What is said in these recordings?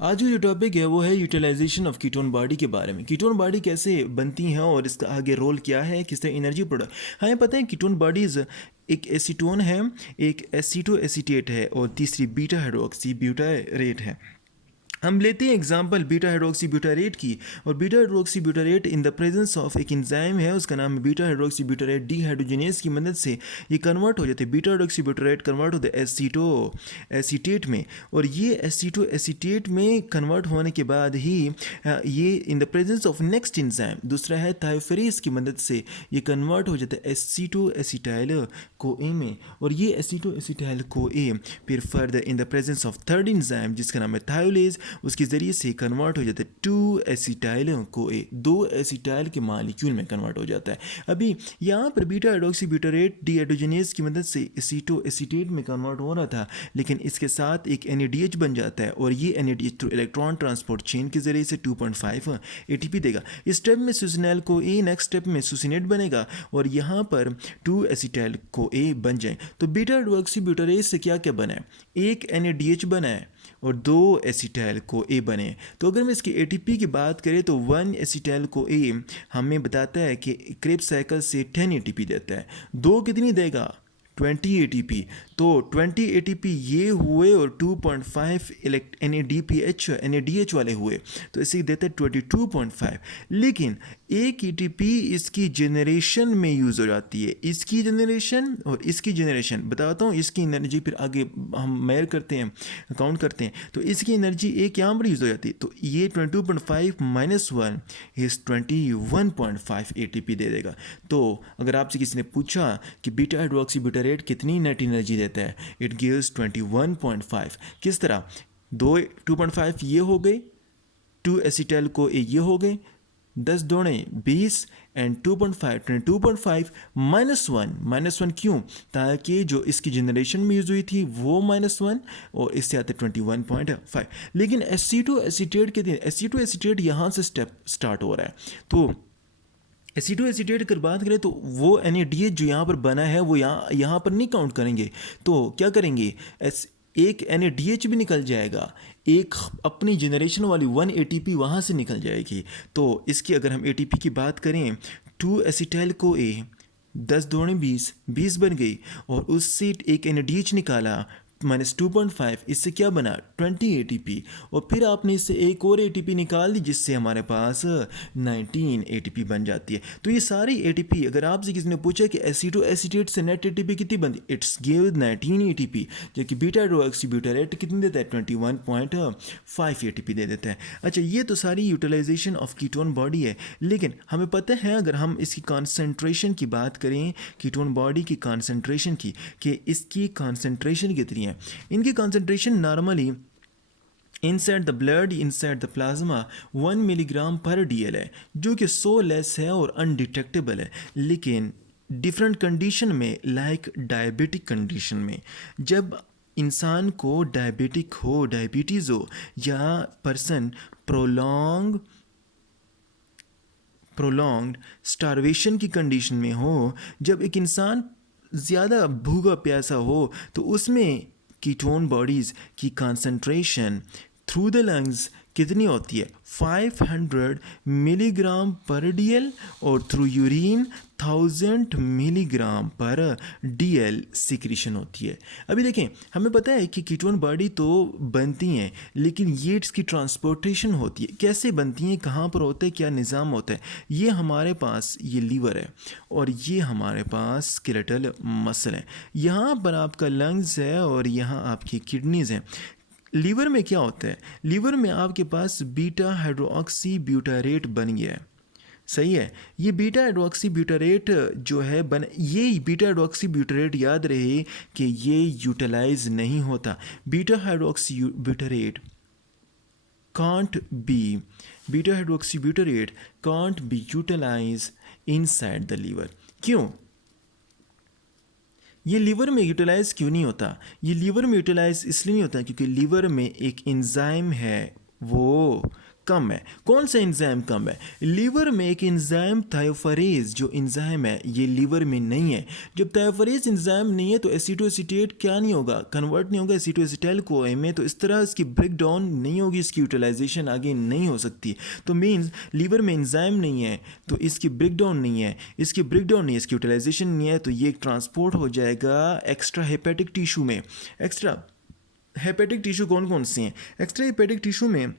आज का जो टॉपिक है वो है यूटिलाइजेशन ऑफ कीटोन बॉडी के बारे में। कीटोन बॉडी कैसे बनती हैं और इसका आगे रोल क्या है, किस तरह एनर्जी प्रोडक्ट। हमें पता है कीटोन बॉडीज एक एसीटोन है, एक एसीटो एसीटेट है और तीसरी बीटा हाइड्रोक्सी ब्यूटारेट है। हम लेते हैं एग्जांपल बीटा हाइड्रोक्सी ब्यूटारेट की। और beta hydroxy butyrate in the presence of एक एंजाइम है, उसका नाम है बीटा हाइड्रोक्सी ब्यूटारेट डीहाइड्रोजिनेज की मदद से ये कन्वर्ट हो जाते हैं। बीटा हाइड्रोक्सी ब्यूटारेट कन्वर्ट होते हैं एसीटो एसीटेट में, और ये एसीटो एसीटेट में कन्वर्ट होने के बाद ही ये in the presence of next enzyme दूसरा है थायोफेरेज की मदद से ये कन्वर्ट हो जाता है एसीटो एसिटाइल को ए में, और ये एसीटो एसिटाइल को ए फिर further in the presence of third enzyme जिसका नाम है थायोलेज, उसके ज़रिए से कन्वर्ट हो जाता है 2 एसिटाइल को ए, 2 एसिटाइल के मालिक्यूल में कन्वर्ट हो जाता है। अभी यहाँ पर बीटा हाइड्रोक्सी ब्यूटारेट डीहाइड्रोजिनेज की मदद से एसीटो एसीटेट में कन्वर्ट हो रहा था, लेकिन इसके साथ एक NADH बन जाता है और ये NADH through electron transport chain के ज़रिए से 2.5 ATP देगा। इस स्टेप में सुसिनेल को ए, नेक्स्ट स्टेप में सुसिनेट बनेगा और यहाँ पर 2 एसिटाइल को ए बन जाए। तो बीटा हाइड्रोक्सी ब्यूटारेट से क्या क्या बना है, एक NADH बना है और 2 एसिटाइल को ए बने। तो अगर हम इसकी ATP की बात करें तो 1 एसिटाइल को ए हमें बताता है कि क्रेब्स साइकिल से 10 ATP देता है। 2 कितनी देगा, 20 ATP। तो 20 ATP ये हुए और 2.5 NADH वाले हुए, तो इसे देता है 22.5। लेकिन एक ATP इसकी जनरेशन में यूज़ हो जाती है, इसकी जनरेशन और इसकी जनरेशन बताता हूँ। इसकी एनर्जी फिर आगे हम मेयर करते हैं, काउंट करते हैं, तो इसकी एनर्जी एक यहाँ पर यूज़ हो जाती है। तो ये 22.5 माइनस 1 इस 21.5 ATP दे देगा। तो अगर आपसे किसी ने पूछा कि बीटा हाइड्रोक्सी ब्यूटारेट कितनी नेट एनर्जी देता है, इट गिव्स 21.5। किस तरह, 2.5 ये हो गए, 2 एसिटाइल को ए ये हो गए, 10 दूने 20 एंड 2.5 22.5 -1 क्यों, ताकि जो इसकी जनरेशन में यूज़ हुई थी वो -1 और इससे आते 21.5। लेकिन एसीटो एसीटेट के दिन एसीटो एसीटेट यहाँ से स्टेप स्टार्ट हो रहा है। तो एसीटो एसीटेट अगर बात करें तो वो NADH जो यहाँ पर बना है वो यहाँ पर नहीं काउंट करेंगे। तो क्या करेंगे, एक NADH भी निकल जाएगा, एक अपनी जनरेशन वाली 1 ATP वहाँ से निकल जाएगी। तो इसकी अगर हम ATP की बात करें, 2 एसिटाइल को ए, 10 दूनी 20 बन गई, और उससे एक NADH निकाला -2.5, इससे क्या बना 20 ATP, और फिर आपने इससे एक और ATP निकाल दी जिससे हमारे पास 19 ATP बन जाती है। तो ये सारी ATP अगर आपसे किसी ने पूछा कि एसीटो एसीटेट से नेट ATP कितनी बनती, इट्स गिव 19 ATP, जबकि बीटा हाइड्रोक्सी ब्यूटारेट कितनी देता है 21.5 ATP दे देता है। अच्छा, ये तो सारी यूटिलाइजेशन ऑफ कीटोन बॉडी है। लेकिन हमें पता है अगर हम इसकी कॉन्सेंट्रेशन की बात करें, कीटोन बॉडी की कॉन्सेंट्रेशन की, कि इसकी कॉन्सेंट्रेशन कितनी है, इनकी concentration normally inside the blood, inside the plasma 1 milligram पर DL है, जो कि सो लेस है और अनडिटेक्टेबल है। लेकिन डिफरेंट कंडीशन में, लाइक डायबिटिक कंडीशन में, जब इंसान को डायबिटीज़ हो या पर्सन प्रोलॉन्ग्ड स्टारवेशन की कंडीशन में हो, जब एक इंसान ज़्यादा भूखा प्यासा हो, तो उसमें कीटोन बॉडीज़ की कॉन्सेंट्रेशन थ्रू द लंग्स कितनी होती है, 500 मिलीग्राम पर DL, और थ्रू यूरिन 1000 मिलीग्राम पर DL सिक्रीशन होती है। अभी देखें, हमें पता है कि कीटोन बॉडी तो बनती हैं, लेकिन ये इसकी ट्रांसपोर्टेशन होती है, कैसे बनती हैं, कहाँ पर होता है, क्या निज़ाम होता है। ये हमारे पास ये लीवर है और ये हमारे पास स्केलेटल मसल है, यहाँ पर आपका लंग्स है और यहाँ आपकी किडनीज़ हैं। लीवर में क्या होता है, लीवर में आपके पास बीटा हाइड्रोक्सी ब्यूटारेट बन गया है, सही है। ये बीटा हाइड्रोक्सी ब्यूटारेट जो है ये बीटा हाइड्रोक्सी ब्यूटारेट याद रहे कि ये यूटिलाइज नहीं होता। Beta hydroxy butyrate beta hydroxy butyrate can't be utilise inside the liver. क्यों, ये लीवर में यूटिलाइज़ क्यों नहीं होता, ये लीवर में यूटिलाइज़ इसलिए नहीं होता क्योंकि लीवर में एक एंजाइम है, वो कम है। कौन सा एंजाइम कम है? लीवर में एक एंजाइम थायोफरेज जो एंजाइम है ये लीवर में नहीं है। जब थायोफरेज एंजाइम नहीं है तो एसीटोएसीटेट क्या नहीं होगा, कन्वर्ट नहीं होगा एसीटोएसिटाइल कोए में, तो इस तरह इसकी ब्रेक डाउन नहीं होगी, इसकी यूटिलाइजेशन आगे नहीं हो सकती। तो मीन्स लीवर में एंजाइम नहीं है तो इसकी ब्रेक डाउन नहीं है, इसकी ब्रेक डाउन नहीं है, इसकी यूटिलाइजेशन नहीं है, तो ये ट्रांसपोर्ट हो जाएगा एक्स्ट्रा हेपेटिक टिश्यू में। एक्स्ट्रा हेपेटिक टिश्यू कौन कौन से हैं? एक्स्ट्रा हेपेटिक टिश्यू में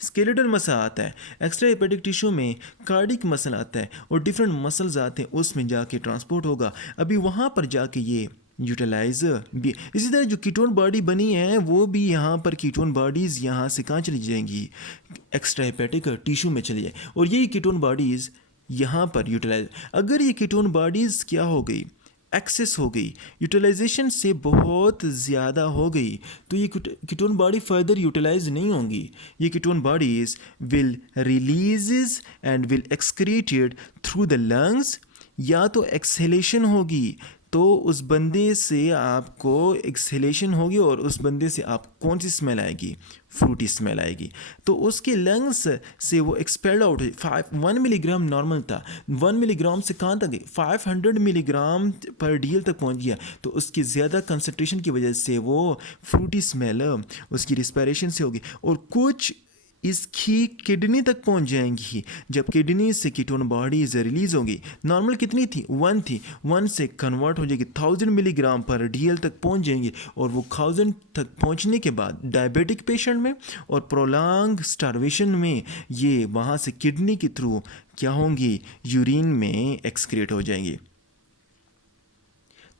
स्केलेटल मसल आता है, एक्स्ट्रा हेपेटिक टिश्यू में कार्डिक मसल आता है और डिफरेंट मसल्स आते हैं, उसमें जाके ट्रांसपोर्ट होगा, अभी वहाँ पर जाके ये यूटिलाइज भी। इसी तरह जो कीटोन बॉडी बनी है वो भी यहाँ पर कीटोन बॉडीज़ यहाँ से कहाँ चली जाएंगी, एक्स्ट्रा हेपेटिक टिश्यू में चली जाए, और यही कीटोन बॉडीज़ यहाँ पर यूटिलाइज। अगर ये कीटोन बॉडीज़ क्या हो गई, एक्सेस हो गई, यूटिलाइजेशन से बहुत ज़्यादा हो गई, तो ये कीटोन बॉडी फर्दर यूटिलाइज नहीं होंगी। ये ketone bodies will releases and will excreted through the lungs, या तो एक्सहेलेशन होगी, तो उस बंदे से आपको एक्सहेलेशन होगी और उस बंदे से आप कौन सी स्मेल आएगी, फ्रूटी स्मेल आएगी, तो उसके लंग्स से वो एक्सपेल्ड आउट हो। 1 मिलीग्राम नॉर्मल था, 1 मिलीग्राम से कहाँ तक गई, 500 मिलीग्राम पर डीएल तक पहुंच गया, तो उसकी ज़्यादा कंसनट्रेशन की वजह से वो फ्रूटी स्मेल उसकी रिस्पायरेशन से होगी, और कुछ इसकी किडनी तक पहुंच जाएंगी। जब किडनी से कीटोन बॉडीज रिलीज होंगी, नॉर्मल कितनी थी, 1 थी, 1 से कन्वर्ट हो जाएगी 1000 मिलीग्राम पर डीएल तक पहुंच जाएंगी, और वो 1000 तक पहुंचने के बाद डायबिटिक पेशेंट में और प्रोलॉन्ग स्टार्वेशन में ये वहाँ से किडनी के थ्रू क्या होंगी, यूरिन में एक्सक्रीट हो जाएंगी।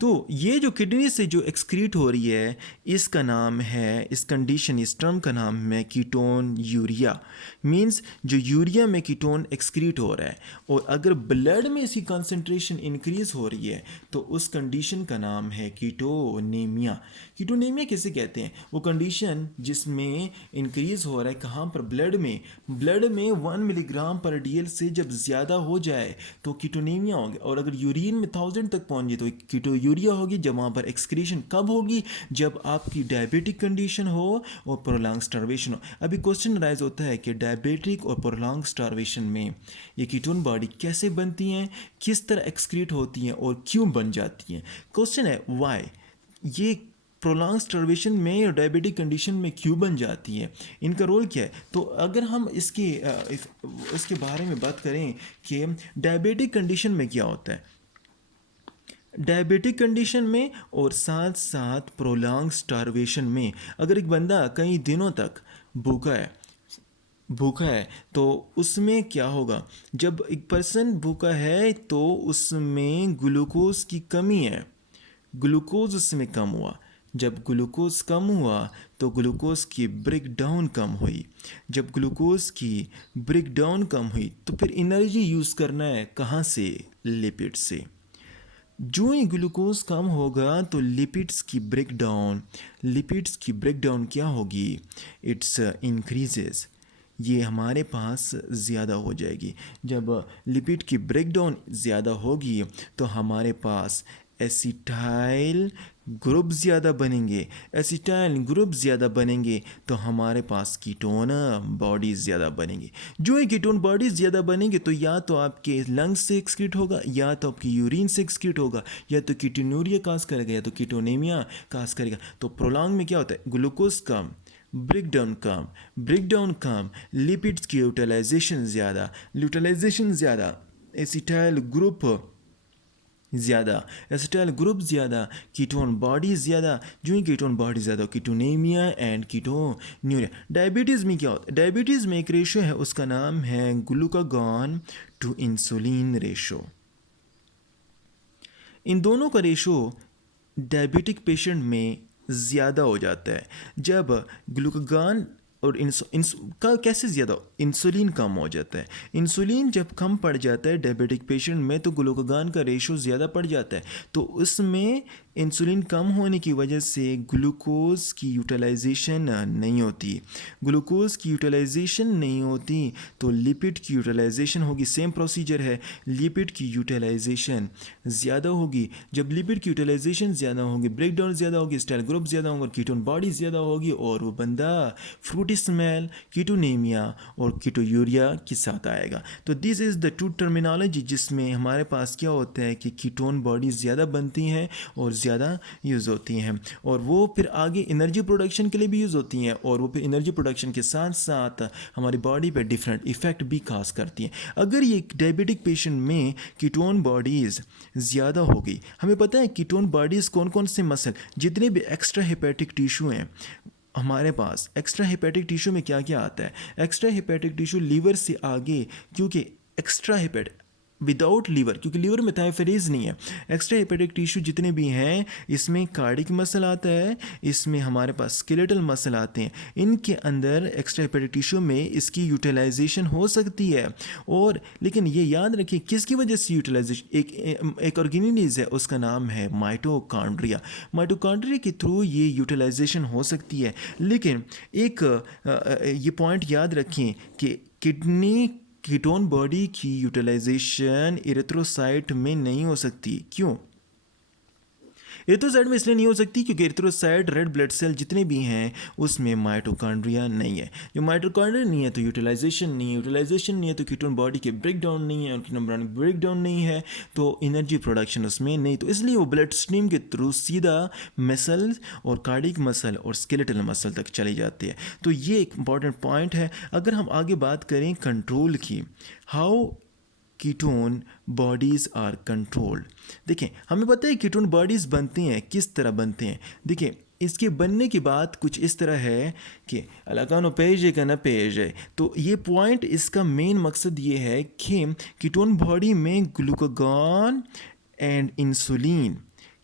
तो ये जो किडनी से जो एक्सक्रीट हो रही है इसका नाम है, इस कंडीशन, इस टर्म का नाम है कीटोन यूरिया। मींस जो यूरिया में कीटोन एक्सक्रीट हो रहा है, और अगर ब्लड में इसकी कंसंट्रेशन इंक्रीज हो रही है तो उस कंडीशन का नाम है कीटोनेमिया। कीटोनेमिया किसे कहते हैं? वो कंडीशन जिसमें इंक्रीज हो रहा है कहाँ पर, ब्लड में 1 मिलीग्राम पर डीएल से जब ज़्यादा हो जाए तो कीटोनेमिया होगी, और अगर यूरिन में 1000 तक पहुँच जाए तो कीटो यूरिया होगी। जब वहाँ पर एक्सक्रीशन कब होगी, जब आपकी डायबिटिक कंडीशन हो और प्रोलॉन्ग स्टार्वेशन हो। अभी क्वेश्चन राइज होता है कि डायबिटिक और प्रोलॉन्ग स्टार्वेशन में ये कीटोन बॉडी कैसे बनती हैं, किस तरह एक्सक्रीट होती हैं और क्यों बन जाती हैं। क्वेश्चन है वाई ये प्रोलॉन्ग स्टार्वेशन में और डायबिटिक कंडीशन में क्यों बन जाती है, इनका रोल क्या है। तो अगर हम इसके बारे में बात करें कि डायबिटिक कंडीशन में क्या होता है, डायबिटिक कंडीशन में और साथ साथ प्रोलॉन्ग स्टार्वेशन में, अगर एक बंदा कई दिनों तक भूखा है तो उसमें क्या होगा, जब एक पर्सन भूखा है तो उसमें ग्लूकोज की कमी है, ग्लूकोज उसमें कम हुआ, जब ग्लूकोज कम हुआ तो ग्लूकोज की ब्रेक डाउन कम हुई, जब ग्लूकोज की ब्रेक डाउन कम हुई तो फिर एनर्जी यूज़ करना है कहाँ से, लिपिड से। जो ही ग्लूकोज कम होगा तो लिपिड्स की ब्रेक डाउन क्या होगी, इट्स इंक्रीजेस, ये हमारे पास ज़्यादा हो जाएगी। जब लिपिड की ब्रेक डाउन ज़्यादा होगी तो हमारे पास एसिटाइल ग्रुप ज़्यादा बनेंगे, एसिटाइल ग्रुप ज़्यादा बनेंगे तो हमारे पास कीटोन बॉडीज़ ज़्यादा बनेंगी। जो ये कीटोन बॉडीज़ ज़्यादा बनेंगे तो या तो आपके लंग्स से एक्सक्रीट होगा, या तो आपकी यूरिन से एक्सक्रीट होगा, या तो कीटोनूरिया काज करेगा, या तो कीटोनेमिया काज करेगा। तो प्रोलॉन्ग में क्या होता है, ग्लूकोज कम, ब्रेक डाउन कम, लिपिड्स की यूटिलाइजेशन ज़्यादा, एसिटाइल ग्रुप ज़्यादा, कीटोन बॉडी ज़्यादा। जो ही कीटोन बॉडी ज़्यादा, कीटोनेमिया एंड कीटोन्यूरिया। डायबिटीज़ में क्या होता है, डायबिटीज़ में एक रेशो है उसका नाम है ग्लूकागॉन टू इंसुलिन रेशो। इन दोनों का रेशो डायबिटिक पेशेंट में ज़्यादा हो जाता है। जब ग्लूकागॉन और का कैसे ज़्यादा, इंसुलिन कम हो जाता है। इंसुलिन जब कम पड़ जाता है डायबिटिक पेशेंट में तो ग्लूकागॉन का रेशो ज़्यादा पड़ जाता है, तो उसमें इंसुलिन कम होने की वजह से ग्लूकोज की यूटिलाइजेशन नहीं होती। ग्लूकोज की यूटिलाइजेशन नहीं होती तो लिपिड की यूटिलाइजेशन होगी। सेम प्रोसीजर है, लिपिड की यूटिलाइजेशन ज़्यादा होगी। जब लिपिड की यूटिलाइजेशन ज़्यादा होगी, ब्रेक डाउन ज़्यादा होगी, स्टाइल ग्रुप ज़्यादा होगा, कीटोन बॉडी ज़्यादा होगी और वो बंदा फ्रूटी स्मेल, कीटोनीमिया और कीटोयूरिया के साथ आएगा। तो this is the two terminology जिसमें हमारे पास क्या होता है कि कीटोन बॉडी ज़्यादा बनती हैं और ज़्यादा यूज़ होती हैं और वो फिर आगे एनर्जी प्रोडक्शन के लिए भी यूज़ होती हैं और वो फिर एनर्जी प्रोडक्शन के साथ साथ हमारी बॉडी पे डिफरेंट इफ़ेक्ट भी खास करती हैं। अगर ये डायबिटिक पेशेंट में कीटोन बॉडीज़ ज़्यादा हो गई, हमें पता है कीटोन बॉडीज़ कौन कौन से मसल, जितने भी एक्स्ट्रा हेपेटिक टिश्यू हैं हमारे पास, एक्स्ट्रा हेपेटिक टिश्यू में क्या क्या आता है। एक्स्ट्रा हेपेटिक टिश्यू लीवर से आगे, क्योंकि एक्स्ट्रा हेपेटिक विदाउट लीवर, क्योंकि लीवर में थायरोइड नहीं है। एक्स्ट्रा हेपेटिक टिश्यू जितने भी हैं इसमें कार्डिक मसल आता है, इसमें हमारे पास स्केलेटल मसल आते हैं। इनके अंदर एक्स्ट्रा हेपेटिक टिश्यू में इसकी यूटिलाइजेशन हो सकती है और लेकिन ये याद रखिए किसकी वजह से यूटिलाइजेशन, एक ऑर्गेनेलिज है उसका नाम है माइटोकॉन्ड्रिया। माइटोकॉन्ड्रिया के थ्रू ये यूटिलाइजेशन हो सकती है। लेकिन एक ये पॉइंट याद रखें कि किडनी कीटोन बॉडी की यूटिलाइजेशन इरिथ्रोसाइट में नहीं हो सकती। क्यों? एरिथ्रोसाइट में इसलिए नहीं हो सकती क्योंकि एरिथ्रोसाइट रेड ब्लड सेल जितने भी हैं उसमें माइटोकॉन्ड्रिया नहीं है। जो माइटोकॉन्ड्रिया नहीं है तो यूटिलाइजेशन नहीं है, यूटिलाइजेशन नहीं है तो कीटोन बॉडी के ब्रेक डाउन नहीं है, और कीटोन बॉडी ब्रेक डाउन नहीं है तो एनर्जी प्रोडक्शन उसमें नहीं, तो इसलिए वो ब्लड स्ट्रीम के थ्रू सीधा मसल्स और कार्डिक मसल और स्केलेटल मसल तक चली जाती है। तो ये एक इंपॉर्टेंट पॉइंट है। अगर हम आगे बात करें कंट्रोल की, how ketone bodies are controlled. देखें हमें पता है कीटोन बॉडीज़ बनती हैं किस तरह बनते हैं। देखिए इसके बनने की बात कुछ इस तरह है कि अलाकानो पेजे का न पेजे, तो ये पॉइंट इसका मेन मकसद ये है कि कीटोन बॉडी में ग्लूकागॉन एंड इंसुलिन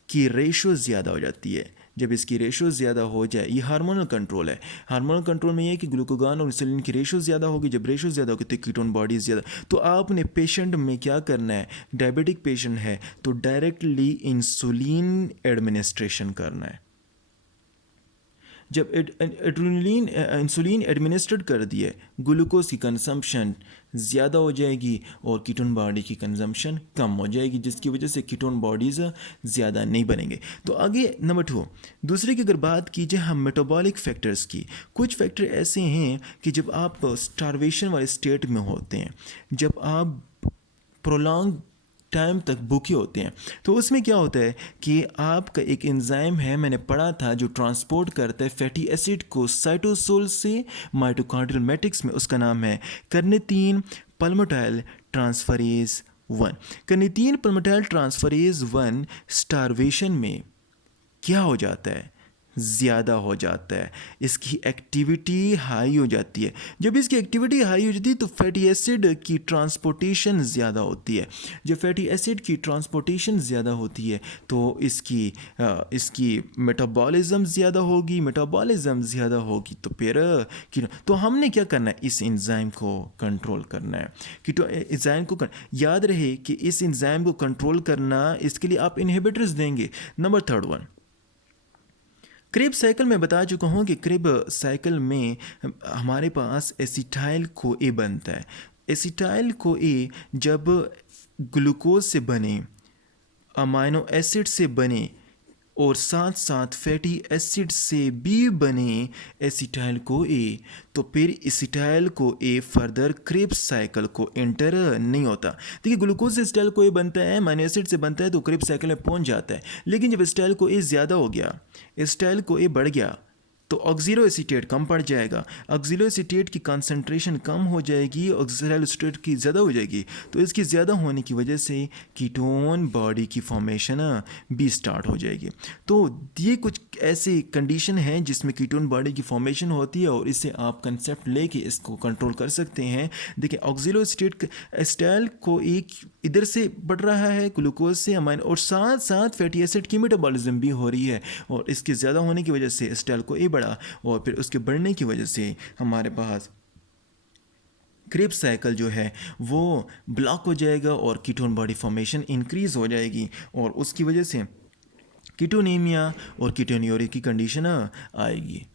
की रेशो ज़्यादा हो जाती है। जब इसकी रेशो ज़्यादा हो जाए, ये हार्मोनल कंट्रोल है। हार्मोनल कंट्रोल में ये है कि ग्लूकागॉन और इंसुलिन की रेशो ज़्यादा होगी। जब रेशो ज़्यादा होगी तो कीटोन बॉडी ज़्यादा। तो आपने पेशेंट में क्या करना है, डायबिटिक पेशेंट है तो डायरेक्टली इंसुलिन एडमिनिस्ट्रेशन करना है। जब इंसुलिन एडमिनिस्ट्रेट कर दिए, ग्लूकोज की कंजम्पशन ज़्यादा हो जाएगी और कीटोन बॉडी की कंजम्पशन कम हो जाएगी, जिसकी वजह से कीटोन बॉडीज़ ज़्यादा नहीं बनेंगे। तो आगे नंबर 2, दूसरे की अगर बात कीजिए हम मेटाबॉलिक फैक्टर्स की, कुछ फैक्टर ऐसे हैं कि जब आप स्टारवेशन वाले स्टेट में होते हैं, जब आप प्रोलॉन्ग टाइम तक भूखे होते हैं, तो उसमें क्या होता है कि आपका एक एंजाइम है, मैंने पढ़ा था, जो ट्रांसपोर्ट करता है फैटी एसिड को साइटोसोल से माइटोकॉन्ड्रियल मैट्रिक्स में, उसका नाम है carnitine palmitoyl transferase 1। Carnitine palmitoyl transferase 1 starvation में क्या हो जाता है, ज़्यादा हो जाता है, इसकी एक्टिविटी हाई हो जाती है। जब इसकी एक्टिविटी हाई हो जाती है तो फैटी एसिड की ट्रांसपोर्टेशन ज़्यादा होती है। जब फैटी एसिड की ट्रांसपोर्टेशन ज़्यादा होती है तो इसकी मेटाबॉलिज्म ज़्यादा होगी, मेटाबॉलिज्म ज़्यादा होगी तो फिर तो हमने क्या करना है, इस एंजाइम को कंट्रोल करना है। एंजाइम को याद रहे कि इस एंजाइम को कंट्रोल करना, इसके लिए आप इनहिबिटर्स देंगे। नंबर 3 क्रिब साइकिल में बता चुका हूँ कि क्रिब साइकिल में हमारे पास एसिटाइल को ए बनता है। एसिटाइल को ए जब ग्लूकोज से बने, अमाइनो एसिड से बने और साथ साथ फैटी एसिड से भी बने एसिटाइल को ए, तो फिर एसिटाइल को ए फर्दर क्रिब्स साइकिल को एंटर नहीं होता। देखिए ग्लूकोज से एसिटाइल को ए बनता है, अमाइनो एसिड से बनता है तो क्रिब्स साइकिल में पहुंच जाता है। लेकिन जब एसिटाइल को ए ज़्यादा हो गया, एसिटाइल को ए बढ़ गया तो ऑक्सीलो एसीटेट कम पड़ जाएगा। ऑक्सीलो एसीटेट की कंसंट्रेशन कम हो जाएगी, ऑक्सीलो एसीटेट की ज़्यादा हो जाएगी, तो इसकी ज़्यादा होने की वजह से कीटोन बॉडी की फॉर्मेशन भी स्टार्ट हो जाएगी। तो ये कुछ ऐसी कंडीशन है जिसमें कीटोन बॉडी की फॉर्मेशन होती है और इससे आप कंसेप्ट लेके इसको कंट्रोल कर सकते हैं। देखिए ऑक्सीलो एसीटेट एसिटाइल को एक इधर से बढ़ रहा है ग्लूकोज से अमाइन, और साथ साथ फैटी एसिड की मेटाबॉलिज्म भी हो रही है और इसके ज़्यादा होने की वजह से एसिटाइल को ए बढ़ा और फिर उसके बढ़ने की वजह से हमारे पास क्रिब्स साइकिल जो है वो ब्लॉक हो जाएगा और कीटोन बॉडी फॉर्मेशन इंक्रीज हो जाएगी और उसकी वजह से कीटोनीमिया और कीटोन्यूरिया की कंडीशन आएगी।